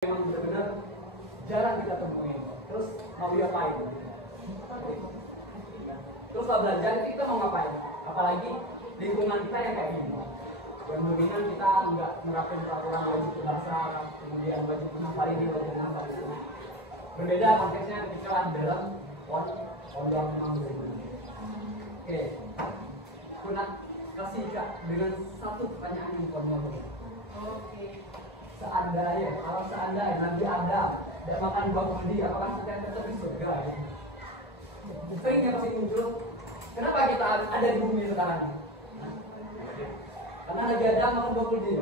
memang benar-benar jarang kita temuin. Terus mau diapain? Terus kalau belajar itu kita mau ngapain? Apalagi lingkungan kita yang kayak gini. Yang mendingan kita nggak nerapin peraturan wajib bahasa, kemudian wajib menghafal ini, wajib menghafal itu. Berbeda konteksnya ketika dalam pondok mampu. Oke, aku nak kasih Kak dengan satu pertanyaan yang konyol. Oke. Seandainya, kalau seandainya Nabi Adam tidak makan buah kurdi, apakah kita tetap di surga? Ya? Seringnya pasti muncul. Kenapa kita ada di bumi sekarang? Karena Nabi Adam makan buah kurdi.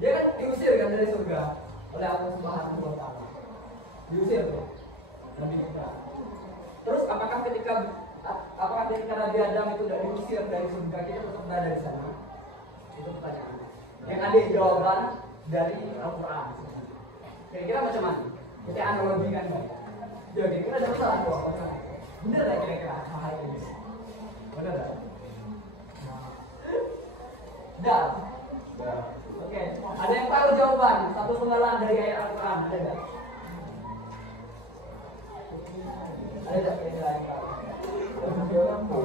Dia kan diusir kan dari surga oleh Allah Subhanahu wa Ta'ala. Diusir tuh Nabi kita. Terus apakah ketika Nabi Adam itu tidak diusir dari surga, kita tetap berada di sana? Itu pertanyaannya. Yang ada jawaban dari Al-Quran. Kira-kira macam mana? Kita analogikan kan? Ya kira-kira ada masalah tuh. Bener lah kira-kira hal ini. Bener lah. Dah. Oke. Ada yang tahu jawaban satu penggalan dari ayat Al-Quran? Ada nggak? Ada nggak kira-kira yang tahu?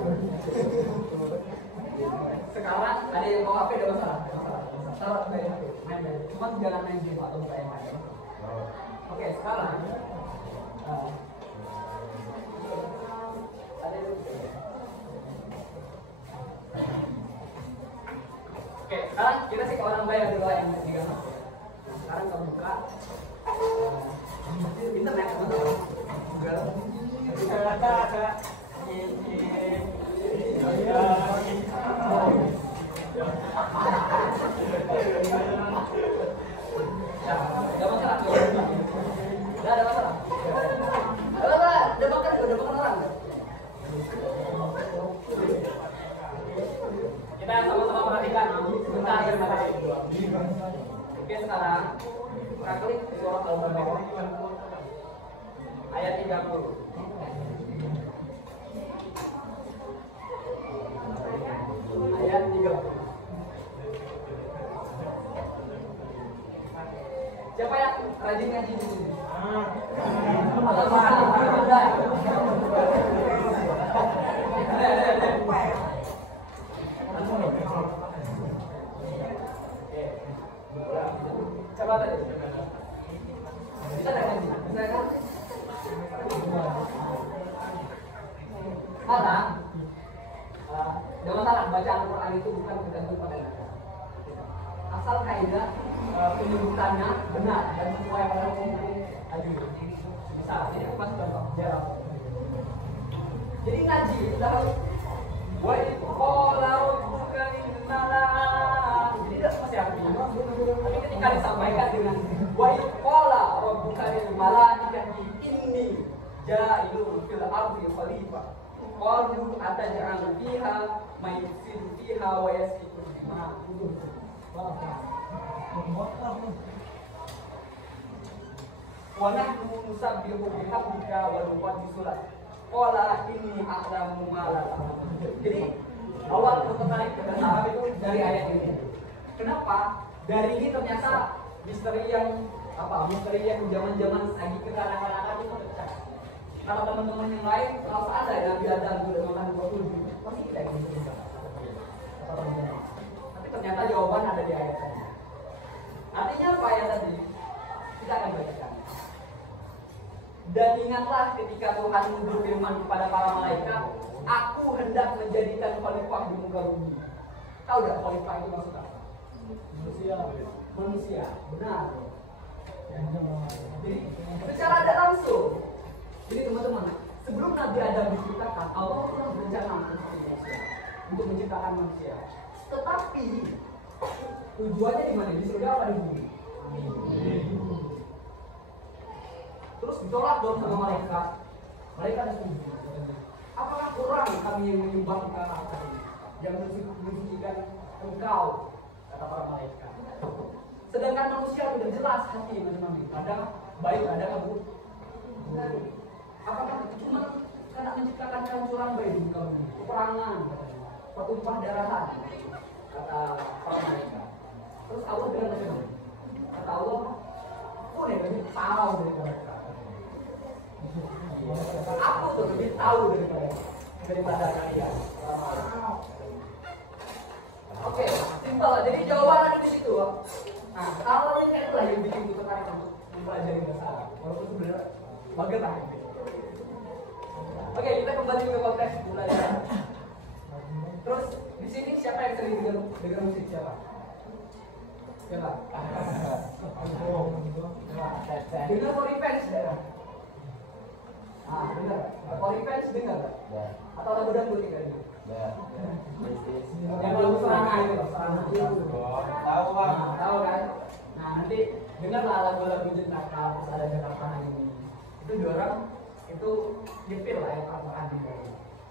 Sekarang ada yang mau HP ada masalah? Taruh dari HP, main. Cuma jangan main game atau buka yang lain. Oke, sekarang ada yang Oke, sekarang kita sih ke orang bayar dulu yang megang HP. Sekarang kamu buka internet Google. Kita sama-sama perhatikan sebentar ya Mas. Oke, sekarang kita klik surah Al-Baqarah ayat 30. Ayat 30. Siapa yang rajin ngaji di sini? Coba tadi. Bisa tak ngaji? Bisa kan? Sekarang, jangan masalah baca Al-Quran itu bukan tergantung pada kita. Asal kaidah penyebutannya benar dan sesuai pada hukum hadis. Bisa, jadi aku kasih contoh jarang. Jadi ngaji itu harus wa qala rabbuka lil malaa'ikati. Jadi tidak masih artinya. Tapi ketika disampaikan dengan wa qala rabbuka lil malaa'ikati inni ja'ilun fil ardi khalifah. Qalu ataj'alu fiha may yufsidu fiha wa yasfiku dima'a. Wa nahnu nusabbihu bihamdika wa nuqaddisu lak. Qala inni a'lamu ma la ta'lamun. Jadi awal tertarik ke bahasa Arab itu dari ayat ini. Kenapa? Dari ini ternyata misteri yang zaman-zaman lagi kekanak-kanakan itu pecah. Kalau teman-teman yang lain kalau ada Nabi Adam sudah makan buah kurdi, pasti kita bisa bisa. Tapi ternyata jawaban ada di ayat ini. Artinya apa ya tadi? Kita akan bacakan. Dan ingatlah ketika Tuhan berfirman kepada para malaikat, aku hendak menjadikan khalifah di muka bumi. Tahu tidak khalifah itu maksud apa? Manusia, benar. Jadi secara tidak langsung. Jadi teman-teman, sebelum Nabi Adam diciptakan, Allah telah berencana untuk menciptakan manusia. Tetapi tujuannya di mana? Di surga apa di bumi? Terus ditolak dong sama malaikat. Malaikat setuju. Apakah kurang kami yang menyembah yang mensucikan engkau? Kata para malaikat. Sedangkan manusia sudah jelas hati macam ini. Ada baik, ada kabur. Apakah cuma karena menciptakan kehancuran baik di muka bumi? Peperangan, pertumpahan darahan, kata para malaikat. Terus Allah bilang macam ini. Kata Allah tahu aku tuh lebih tahu daripada kalian. Oke, simpel. Jadi jawaban ada di situ. Nah, kalau ini itulah yang bikin kita tertarik untuk mempelajari bahasa Arab. Walaupun sebenarnya bagaimana gitu. Oke, kita kembali ke konteks pembelajaran. Terus di sini siapa yang sering dengar musik siapa? Siapa? Dengar Cory Fans ya? Ah, dengar. Cory Fans dengar? Atau lagu dangdut ini? Yang lagu Serana itu, Serana itu. Tahu bang? Tahu kan? Nah nanti dengarlah lagu-lagu Jentaka, terus ada Jakarta ini. Itu dua orang itu nyepil lah ya perasaan dia.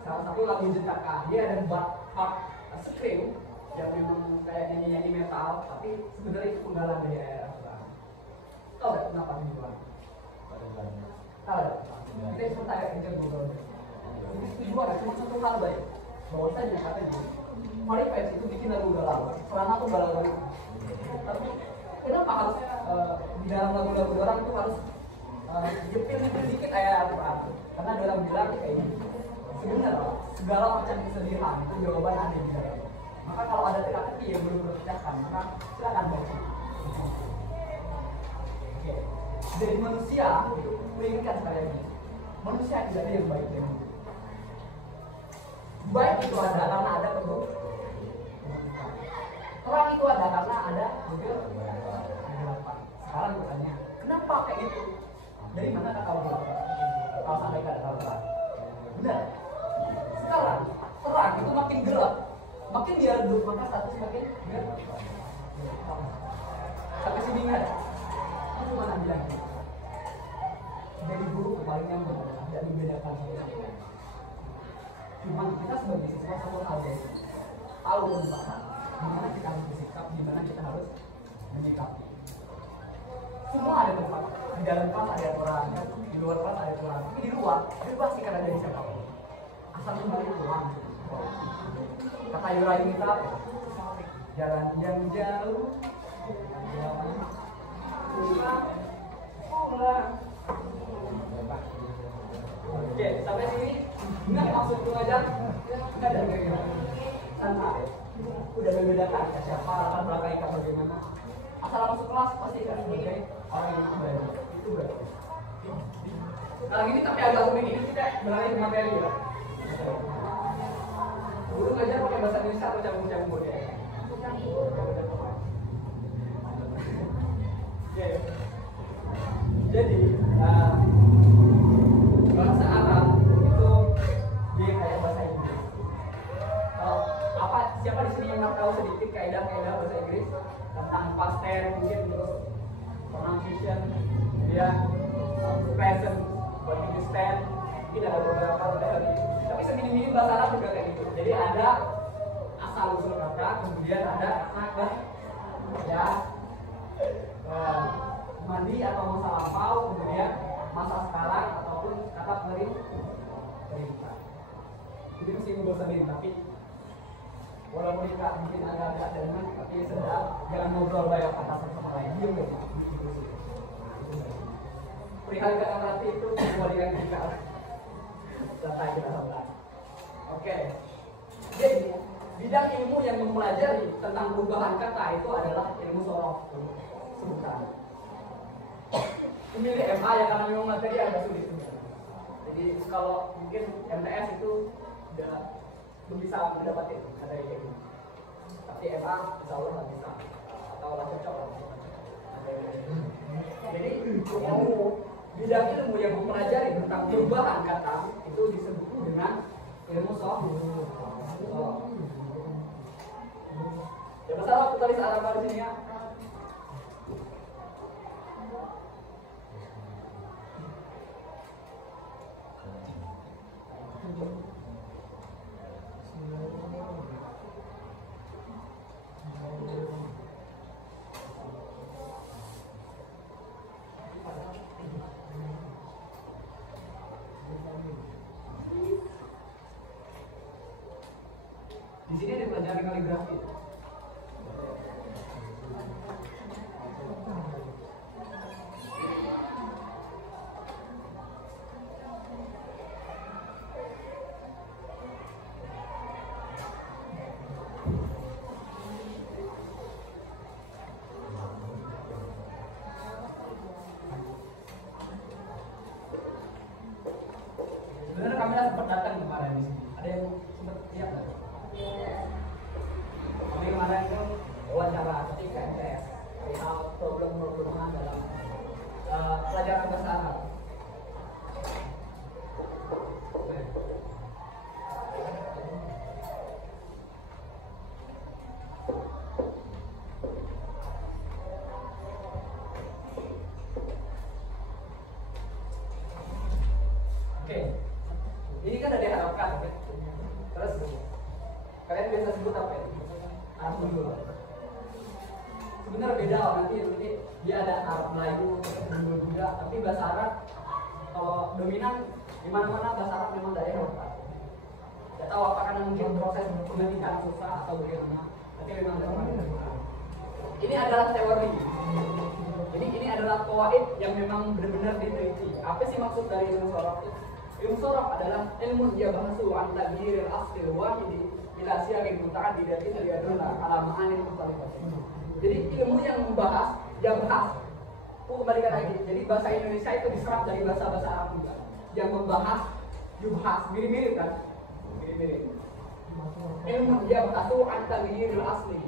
Salah satu lagu Jentaka, dia ada part scream yang memang kayak nyanyi metal, tapi sebenarnya itu penggalan dari era Al-Quran. Tahu nggak kenapa dibilang? Tahu nggak? Kita sempat agak kejar Google. Jadi setuju nggak? Cuma satu hal baik. Bahwasanya katanya Cory Fans itu bikin lagu galau, Serana tuh galau banget. Tapi kenapa harus di dalam lagu-lagu orang itu harus nyepil dikit ayat Al-Quran? Karena orang bilang kayak ini. Sebenarnya segala macam kesedihan itu jawaban ada di dalam. Maka kalau ada teka-teki yang belum terpecahkan, maka silakan baca. Oke. Dari manusia itu menginginkan sekali lagi. Manusia tidak ada yang baik dan buruk. Baik itu ada karena ada keburukan. Terang itu ada karena ada kegelapan. Sekarang bertanya, kenapa kayak gitu? Dari mana kau tahu? Kalau sampai ke dalam terang. Benar. Sekarang terang itu makin gelap, makin dia redup, maka status makin gelap. Sampai sini nggak ada. Itu mana bilang? Jadi buruk paling yang tidak membedakan sama. Cuma kita sebagai siswa satu hal guys, tahu penempatan, gimana kita harus bersikap, gimana kita harus menyikapi. Semua ada tempat, di dalam kelas ada aturan, di luar kelas ada aturan, tapi di luar bebas sih karena dari siapapun. Asal kembali pulang. Kata Yura ini apa? Jalan yang jauh, pulang. Oke, sampai sini nggak maksud mengajar, nggak ada kira-kira santai. Udah membedakan ya, siapa latar belakang kita bagaimana. Asal masuk kelas pasti kan sebagai orang yang belajar. Itu berarti. Kalau ini tapi agak unik, ini kita beralih ke materi ya. Dulu ngajar pakai bahasa Indonesia atau campur-campur ya? Oke. Jadi bahasa Arab itu dia kayak bahasa Inggris. Kalau siapa di sini yang nggak tahu sedikit kaidah-kaidah bahasa Inggris tentang past tense mungkin terus pronunciation, dia present, continuous tense, mungkin ada beberapa lagi. Tapi seminim-minim bahasa Arab juga kayak gitu. Jadi ada asal usul kata, kemudian ada kata ya mandi atau masa lampau, kemudian masa sekarang ataupun kata perintah. Jadi mesti ngebosanin, tapi walaupun kita mungkin agak dengan, tapi sedang jangan ngobrol banyak kata sama lain. Diam aja. Perihal kata berarti itu semua dengan kita. Data kita sama. Oke. Jadi bidang ilmu yang mempelajari tentang perubahan kata itu adalah ilmu sorof sebutan. Memilih MA ya karena memang materi agak sulit. Jadi kalau mungkin MTS itu belum bisa mendapati materi kayak gini. Tapi MA insya Allah nggak bisa atau lah cocok lah. Jadi bidang ilmu yang mempelajari tentang perubahan kata itu disebut dengan ilmu sorof. Ya masalah aku tulis Arab di sini ya. Di sini ada pelajaran kaligrafi. kami sempat datang kemarin di sini. Ada yang sempat lihat nggak? Kami kemarin itu wawancara ketika MTS perihal problem-probleman dalam pelajaran bahasa Arab. Ini kan ada diharapkan, terus kalian biasa sebut apa ya? Arab Unggul. Sebenarnya beda nanti dia ada Arab Melayu, Unggul juga, tapi bahasa Arab kalau dominan di mana-mana bahasa Arab memang dari harapkan. Tidak tahu apakah karena mungkin proses pendidikan susah atau bagaimana, tapi memang ada. Ini adalah teori. Jadi ini adalah qawaid yang memang benar-benar diteliti. Apa sih maksud dari ilmu sorof? Ilmu sorof adalah ilmu yang bahasu an taghyiril asli wahidi ila siyaqin muta'addidatin liyadulla ala ma'anil mukhtalifatin. Jadi ilmu yang membahas, yang bahas. Kembalikan lagi. Jadi bahasa Indonesia itu diserap dari bahasa-bahasa Arab juga. Yang membahas, yubhas, mirip-mirip kan? Mirip-mirip. Ilmu yang bahasu an taghyiril asli.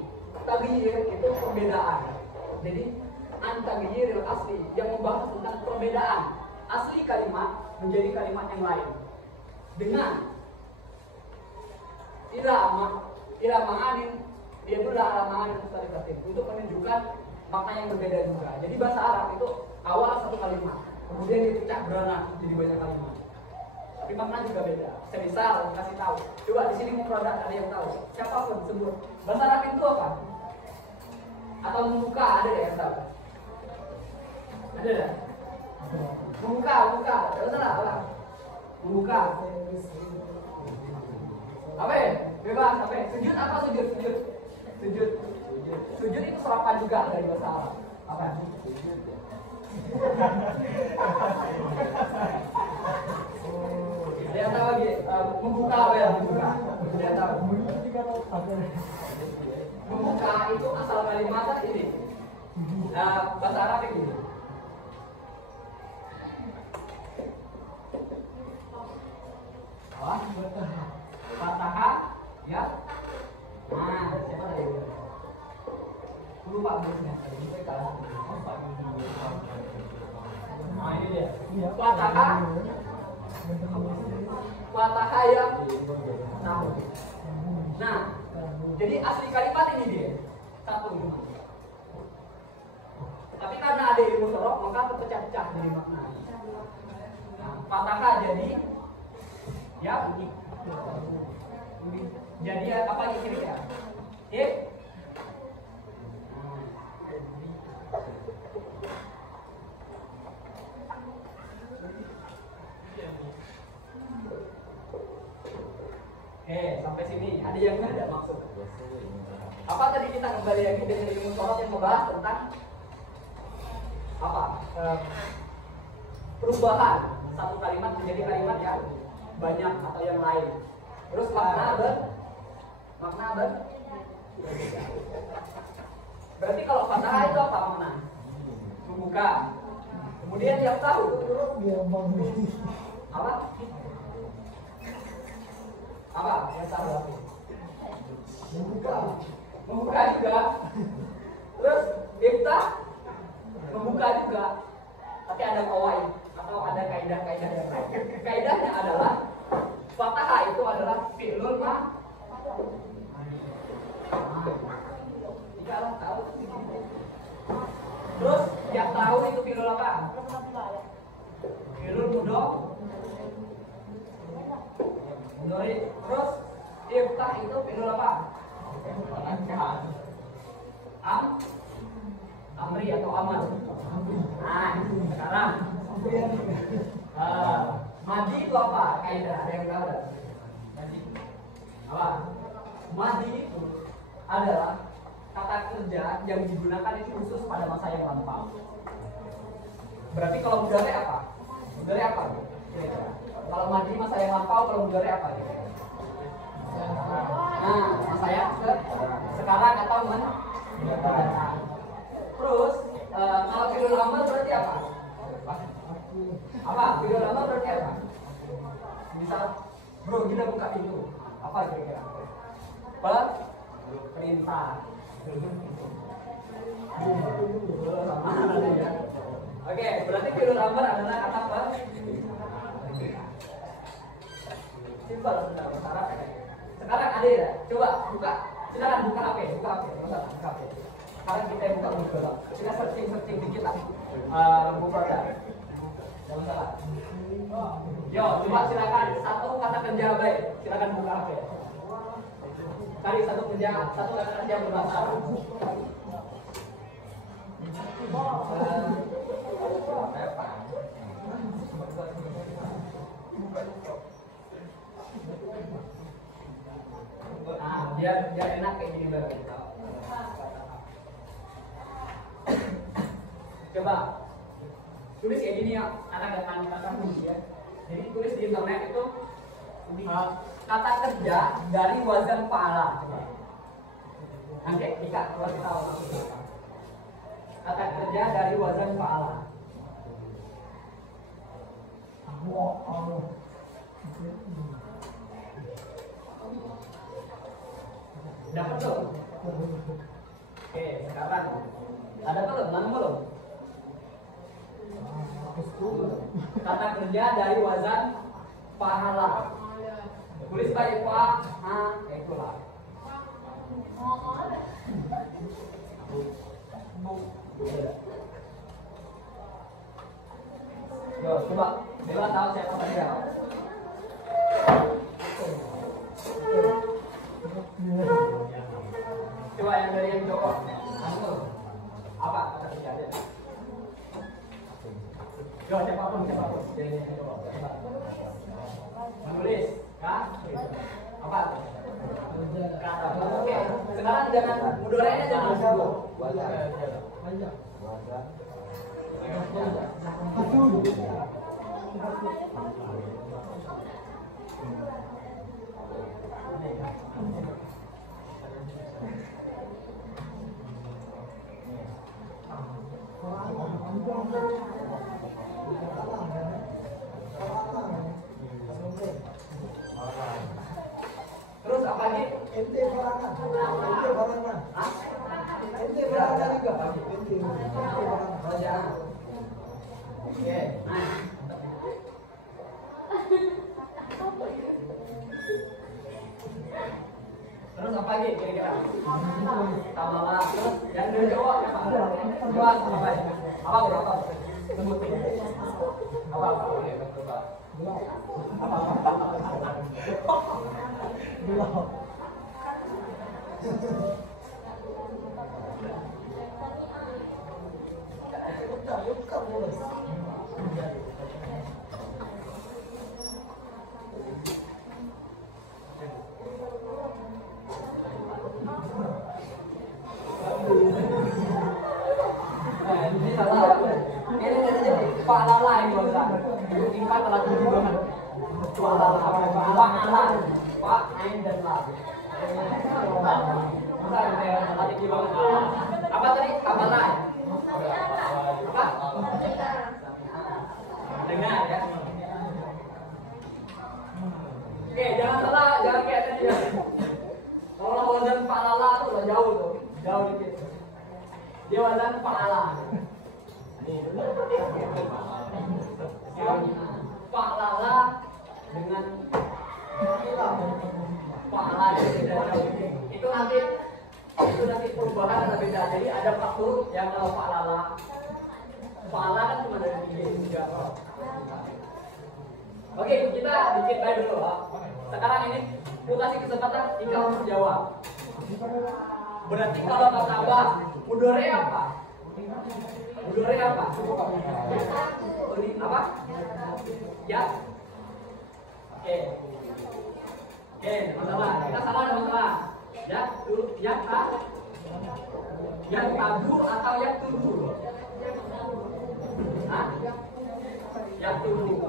Taghyir itu perbedaan. Jadi an taghyiril asli yang membahas tentang perbedaan asli kalimat menjadi kalimat yang lain dengan ila ma'anin dia itu ala ma'anin mustalifatin untuk menunjukkan makna yang berbeda juga. Jadi bahasa Arab itu awal satu kalimat kemudian dipecah beranak jadi banyak kalimat tapi makna juga beda. Semisal kasih tahu, coba di sini mufradat ada yang tahu, siapapun sebut bahasa Arab itu apa atau membuka, ada yang tahu? Ada tak? Membuka, tidak salah apa? Membuka. Apa ya? Bebas, apa ya? Sujud apa sujud? Sujud itu serapan juga dari bahasa Arab. Apa? Sujud ya. Ada yang tahu lagi? Membuka apa ya? Membuka. Ada yang tahu? Membuka itu asal kalimat ini. Bahasa Arab ini. Fatahah, ya. Nah, siapa tadi? Lupa bosnya. Ini kalah. Nah, ini dia. Fatahah. Fatahah ya. Nah, jadi asli kalimat ini dia. Satu cuma. Tapi karena ada ilmu sorof, maka terpecah-pecah jadi makna. Nah, fatahah jadi ya bunyi. Jadi apa kira ya? Sampai sini ada yang nggak ada maksud? Apa tadi kita kembali lagi dengan ilmu sorof yang membahas tentang apa? Perubahan satu kalimat menjadi kalimat yang banyak atau yang lain. Terus makna berarti kalau fatahah itu apa makna? Membuka. Kemudian yang tahu apa? Apa yang tahu? Membuka juga. Terus iftah membuka juga. Tapi ada qawaid atau ada kaidah-kaidah yang lain. Kaidahnya adalah fathah itu adalah fi'lul ma. Jikalau tahu. Terus yang tahu itu fi'lul apa? Fi'lul mudhari. Terus iftah itu fi'lul apa? Amri atau amal. Nah, sekarang madi itu apa? Kaidah ada yang tahu tak? Apa? Madi itu adalah kata kerja yang digunakan itu khusus pada masa yang lampau. Berarti kalau mudhari apa? Mudhari apa? Kalau madi masa yang lampau, kalau mudhari apa? Nah, masa yang sekarang atau mendatang. Terus kalau fi'lul amal berarti apa? Apa? Fi'lul amal berarti apa? Misal gambar adalah kata apa? Simpel sudah berharap. Sekarang ada ya, coba buka, silakan buka HP, buka HP. Sekarang kita buka Google, kita searching dikit lah, Google ya, jangan salah. Yo, coba silakan satu kata kerja baik, silakan buka HP. Cari satu kata kerja berbahasa Arab. Biar enak kayak gini baru. Coba tulis kayak gini ya, anak tulis ya. Jadi tulis di internet itu kata kerja dari wazan fa'ala. Coba. Nanti kita keluar tahu. Kata kerja dari wazan fa'ala. Dapat belum? Oke, sekarang ada belum? Mana belum? Kata kerja dari wazan pahala. Tulis baik itulah. Yo, coba Bella tahu siapa kerja? Coba yang dari yang Joko. Apa kata kerja dia? Yo, siapapun. Menulis, kah? Apa? Kata. Oke. Sekarang jangan mudoranya jangan dulu. Terus apa lagi? Ente barangan juga. Oke. Terus apa lagi kira-kira? Tamala. Terus yang dari Jawa apa? Apa? Sebut. Apa? Ini salah. Ini Fa'ala ini bahasa. Tingkat telah tinggi banget. Fa'ala. Fa, ain dan la. Apa tadi? Fa'ala. Apa? Dengar ya. Oke, jangan salah, jangan kayak tadi. Kalau wazan fa'ala tuh jauh dikit. Dia wazan fa'ala. Fa'ala dengan fa'ala itu nanti perubahan ada beda. Jadi ada 4 huruf yang kalau fa'ala kan cuma dari 3. Oke, kita dikit baik dulu lah. Sekarang ini aku kasih kesempatan tinggal untuk jawab. Berarti kalau kata Abah, mudore apa? Mudore apa? Apa? Ya. Oke, masalah. Kita salah ada masalah. Ya, dulu, ya, yang tabur atau yang tubuh? Hah? Yang tubuh.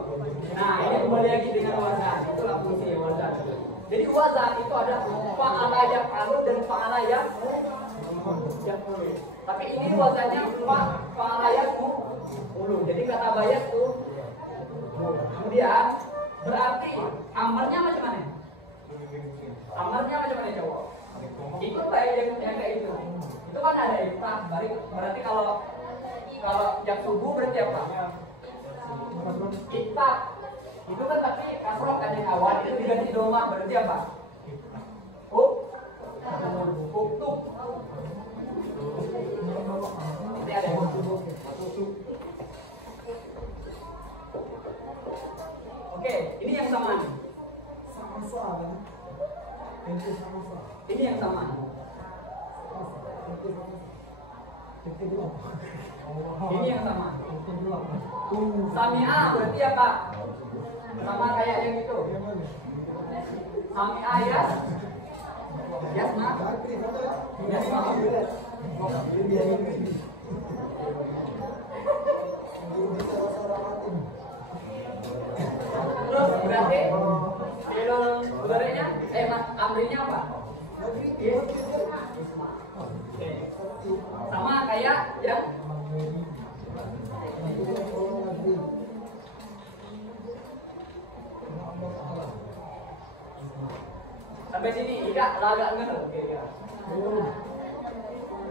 Nah, ini kembali lagi dengan wazan. Itulah fungsi wazan. Jadi wazan itu ada fa'ala yaf'alu dan fa'ala yaf'ulu. Tapi ini wazannya fa'ala yaf'ulu. Jadi kata bayat tuh. Kemudian berarti amarnya macam mana? Amarnya macam mana cowok? Itu baik yang kayak itu. Itu kan ada iftah. Berarti kalau yang subuh berarti apa? Kitab. Itu kan tapi kasroh kan yang awal itu diganti doma berarti apa? Uktub. Ini ada yang Oke, ini yang sama nih. Ini yang sama. Ini yang sama. Sami'a berarti apa? Sama kayak yang itu. Sami'a ya. Yasma. Yasma. Terus berarti fi'il mudhari'nya amrinya apa? Sama kayak yang sampai sini tidak agak ngeluh kira-kira.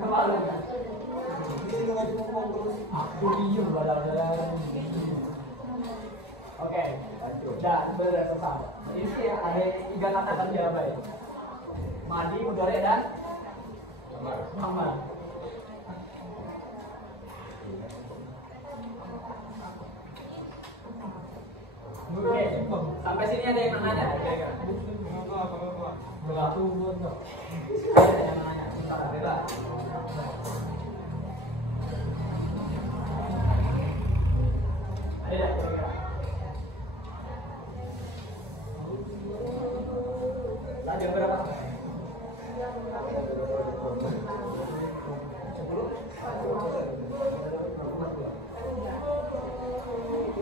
Kemalu kan? Aku diem Oke, dan selesai. Ini sih ada 3 kata kerja baik. Madi, mudhari dan amar. Oke, sampai sini ada yang nanya kira-kira? Ada yang nanya? Bebas. Ada yang kira-kira? Ada berapa? 10?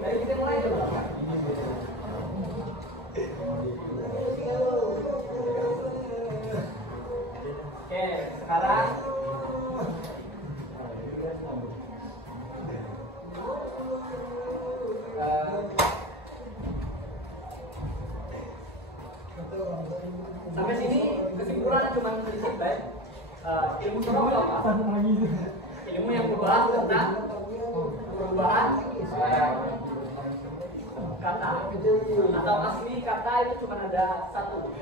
Dari kita mulai dulu. Oke, sekarang sampai sini kesimpulan cuma sedikit baik. Ilmu sorof apa? Ilmu yang membahas tentang perubahan kata atau asli kata itu cuma ada satu,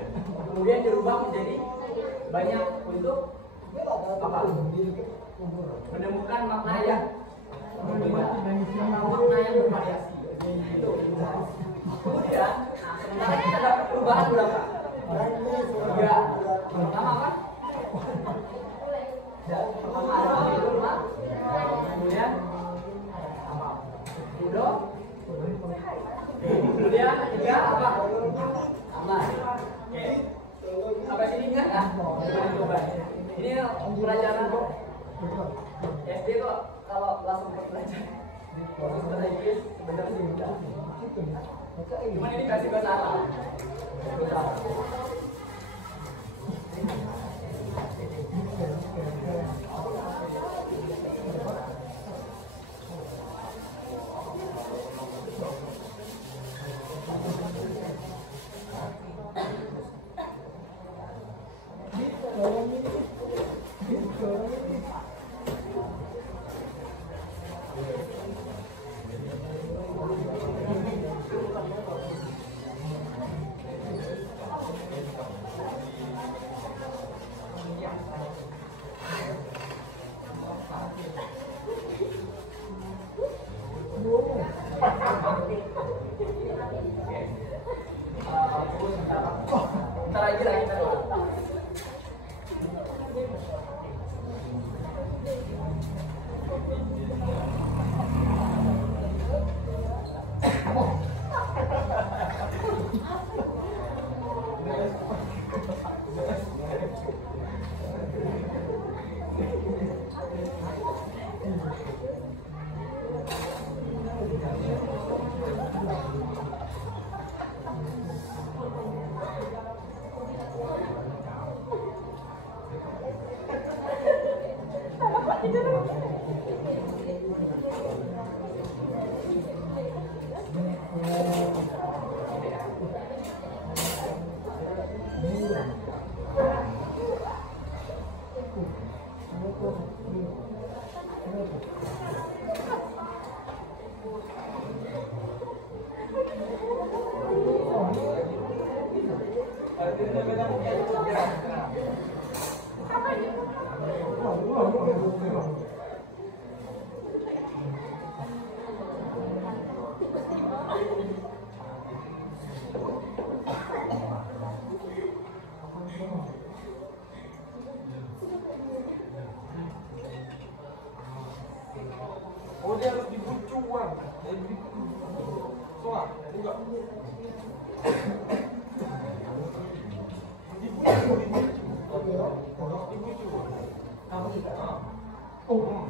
kemudian dirubah menjadi banyak untuk apa? Menemukan makna yang berbeda, makna yang bervariasi. Itu. Kemudian, sementara kita dapat perubahan berapa? 3. Pertama apa? Pertama ada rumah, kemudian udo, kemudian 3 apa? Aman. Oke. Sampai sini enggak ya? Coba. Ini pelajaran SD kok kalau langsung belajar. Khusus bahasa Inggris sebenarnya sih mudah. Cuman ini kasih bahasa Arab. uang. Soal juga. Ibu itu. Kamu juga. Oh.